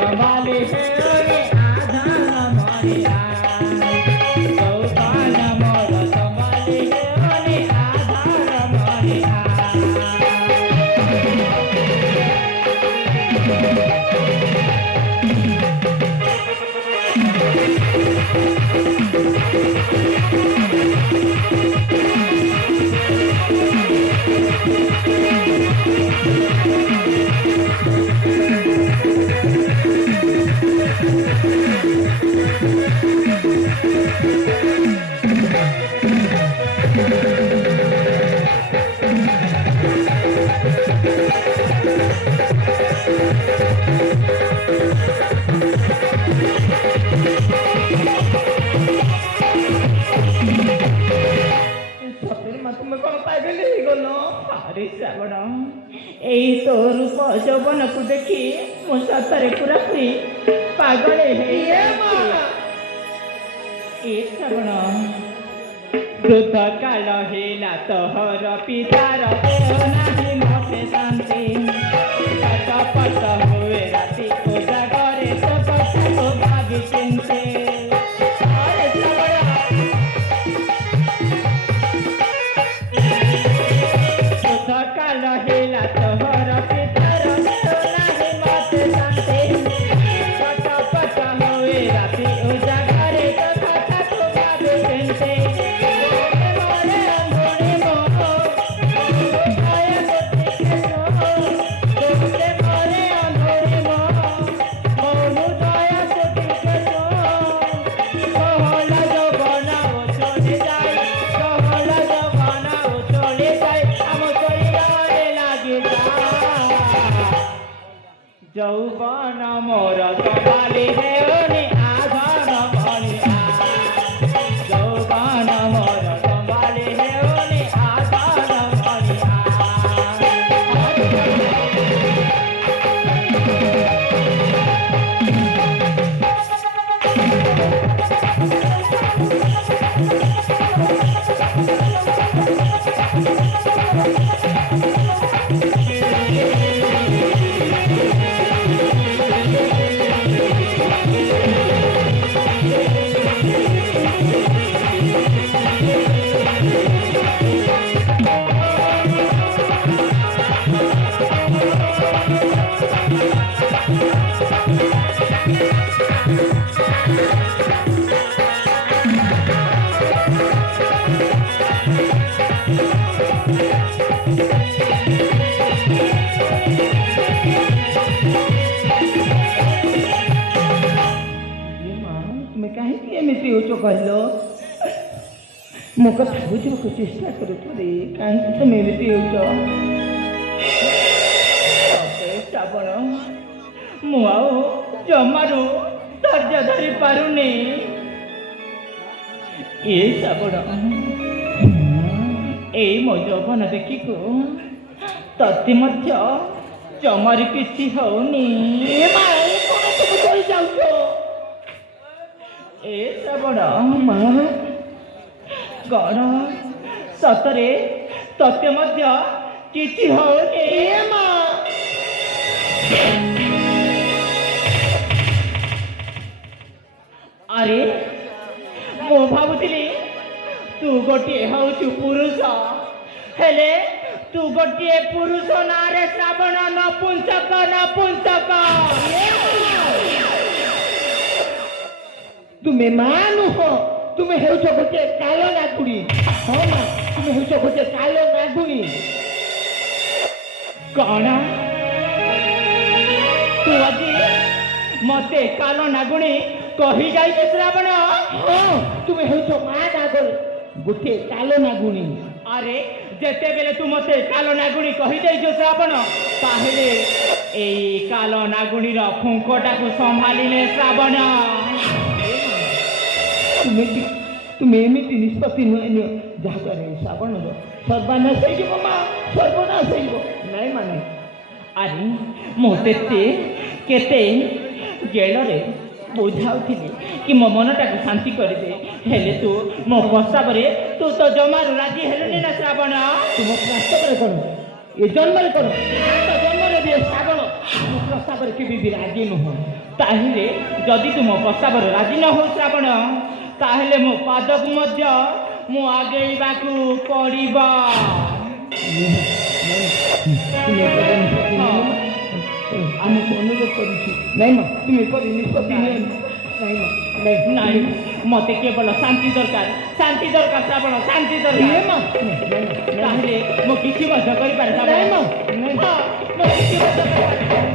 संभाले हेरे आधार मरिया चौकान मोर संभाले हेरे आधार मरिया तो रूप यौवन को देखी मो सतरे पूरा पूरी पागल श्रावण दूत काल हेला तोहर पितार नाही मते शांति पट हुए राति उजागरे तो कथा को भावी चिंते काल हेला तोहर पितर नाही मते शांति पट हुए राति उजागरे तो कथा को भावी चिंते मोरे अंधोनी मोह दया गोती के सोह मोरे अंधोनी मोह दया गोती के सोह कहला जवाना ओ चले जाए कहला जवाना ओ चले जाए हम चलिबारे लागे যৌবন মোর সবালি হেউনি আধার মরিয়া যৌবন মোর সবালি হেউনি আধার মরিয়া कहलो मो कथा बुझे चेष्टा करूँ कहीं तुम एमती हो श्रावण मु जमारू धैर्य धरी पारुनी ये श्रावण ये मो यौवन देखिको तते मध्य जमारी किसी होनी ए श्रावण माँ कौन सतरे तते मध्य किसी होनी माँ अरे मु भावुली तू गोटे हूँ पुरुष हेले तू गोटे पुरुष ना रे श्रावण नपुंसक नपुंसक तुम्हें मां नुह तुम्हें हेउछ गोटे कालो नागुणी हाँ मां तुम्हें हेउछ गोटे कालो नागुणी कौन तू आज मते कालो नागुणी कही जाई श्रावण हाँ तुम्हें हेउछ मां नागल गोटे कालो नागुणी अरे जेते बेले तू मते कालो नागुणी कही जाइछ श्रावण ताहेले एई कालो नागुणी रो फुंकटा को संभालिले श्रावण तुम्हें एमती निष्पत्ति नुह जहाँद्वारा श्रावण सर्वनाश हो माँ सर्वनाश हो नाई माने अरे मुझे केते जेल बुझाऊली कि मो मनटा को शांति करदे हेले तू मो प्रस्ताव तू तो जमारू राजी हेलुनी ना श्रावण तुम प्रस्ताव कौन ये जन्म कौन जन्म दिए श्रावण मो प्रस्ताव ପ୍ରସ୍ତାବରେ କେବେ ବି ରାଜି ନୁହଁ। ତାହେଲେ ଯଦି ତୁମ ପ୍ରସ୍ତାବରେ ରାଜି ନ ହଉ ଶ୍ରାବଣ, ତାହେଲେ ମୋ ପାଦକୁ ମଧ୍ୟ ମୁଁ ଆଗେଇବାକୁ ପଡ଼ିବ। আমি অনুরোধ করছি নাই মা তুমি এপরি নিষ্পত্তি নিও নাই মা নাই মতে কেবল শান্তি দরকার শ্রাবণ শান্তি দরকার মা তাহলে ମୁଁ କିଛି ମଧ୍ୟ କରିପାରେ নাই মা ମୁଁ କିଛି ମଧ୍ୟ କରିପାରେ।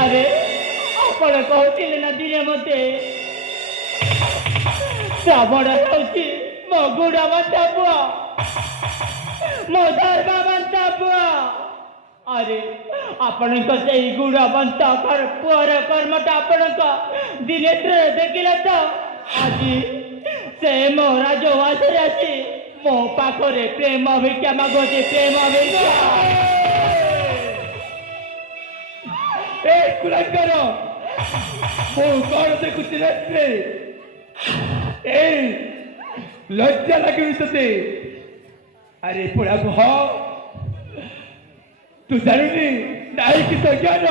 अरे आपण कहते ना दिने मते श्रावण हूँ मो गुड़ा बंता पुआ मो धर्म बंता पुआ। अरे आपण से गुड़ा बंता पुअर कर्मटा आपण दिने देखिले तो आज से मो राजवास आसी मो पाखरे प्रेम भिक्षा मागुचे प्रेम भिक्षा। कुलंकर मु कौन देखुची रे ए लज्जा लगे ते अरे पुरा भो तू जानुनी नहीं कि तो ज्ञान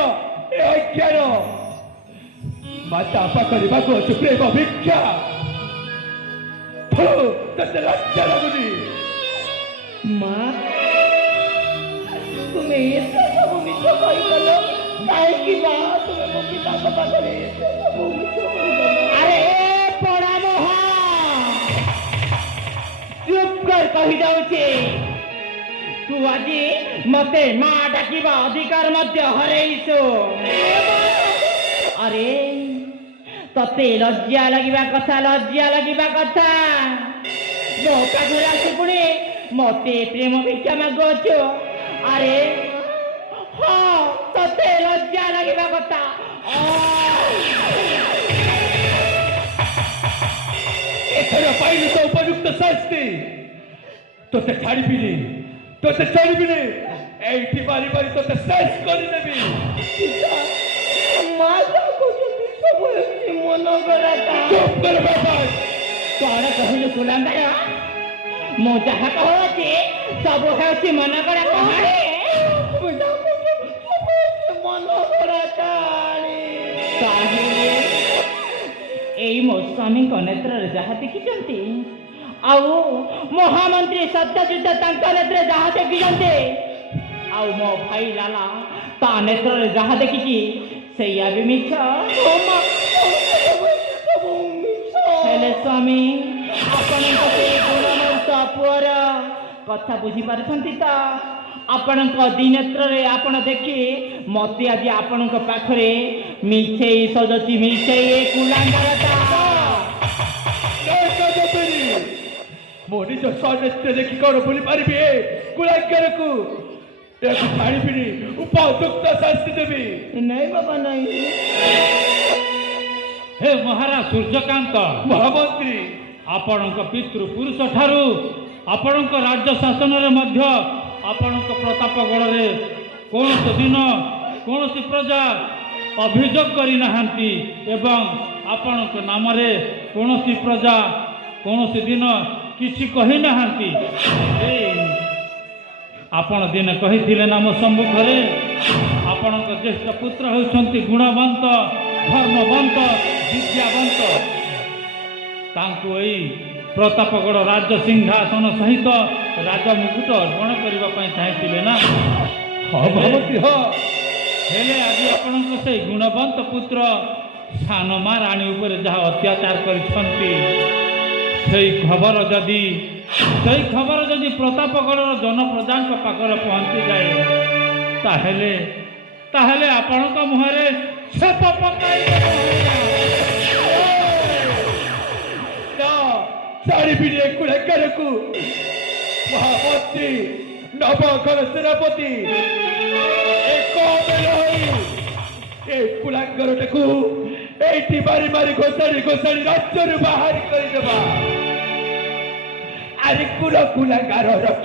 ए अज्ञान माता आपा करवा को प्रेम भिक्षा ते लज्जा लगुनी माँ तुम्हें ये सब मिछ कहीगल काहे बात तुम्हें मो पिता को पाखरे सब मिछ कहीगल। अरे पड़ा मोहा चुप कर कही जाऊचे तू आज मते माँ डाकिबा अधिकार मध्य हरेइसो। अरे तते लज्जा लगिबा कथा मो पाखरे आसी पुणी मते प्रेम भिक्षा मागुछु। अरे हाँ तते लज्जा लगिबा कथा एथर पाइलु तो उपयुक्त शास्ति तोते छाड़िबिनी एठी बारी बारी तोते शेष करि नेबी। माता को सब मन कराता चुप कर बाबा कौन कहलु कुलांगार मो जहा कहछि सब हेछि मन करा कहानी मन कराता एई मो स्वामी को नेत्र जहा देखिचंती आउ महामंत्री सत्यजित तांका नेत्र जहा देखिचंती आउ मो भाई लाला ता नेत्र जहा देखिची सेया भी मिछ। हेले स्वामी आपण गुणवंत पुअर कथा बुझी पारछंती ता आपण दिनेत्र आपण देखी मते आज आपण पाखरे मिछे सजची मिछे कुलांगारता मो निज स्वनेत्र देखी कौन भूली पारि कुलांगार को छाड़िबिनी उपयुक्त शास्ति देवी। नहीं बाबा नहीं। हे महाराज सूर्यकांत महामंत्री आपण पितृपुरुष ठारू आपण राज्य शासन मध्य आपण प्रताप गढ़ कौन दिन कौन प्रजा अभियोग करना एवं आपण नाम कौन प्रजा कौन दिन किसी कहना आपण दिन कही नाम सम्मुख आपण ज्येष्ठ पुत्र होती गुणवंत धर्मवंत विद्यावंत तांको एई प्रतापगढ़ राज्य सिंहासन सहित राज मुकुट अर्पण करने चाहिए ना। ହଁ ଭାବନ୍ତି ହଁ। ହେଲେ ଆଜି ଆପଣଙ୍କ ସେଇ ଗୁଣବନ୍ତ ପୁତ୍ର ସାନ ମା ରାଣୀ ଉପରେ ଯାହା ଅତ୍ୟାଚାର କରିଛନ୍ତି ସେଇ ଖବର ଯଦି ପ୍ରତାପଗଡ଼ର ଜନପ୍ରଜାଙ୍କ ପାଖରେ ପହଞ୍ଚିଯାଏ ତାହେଲେ ଆପଣଙ୍କ ମୁହଁରେ ଛେପ ପକାଇଦେବେ। ଛାଡ଼ିବିନି ଏ କୁଳାକାରକୁ। ମହାମନ୍ତ୍ରୀ ନବଘର ସେନାପତି ଏ କୁଳାଙ୍ଗରଟାକୁ ଏଇଠି ମାରି ମାରି ଘୋଷାଡ଼ି ରାଜ୍ୟରୁ ବାହାରି କରିଦେବା। ଆରେ କୁଳାଙ୍ଗାରର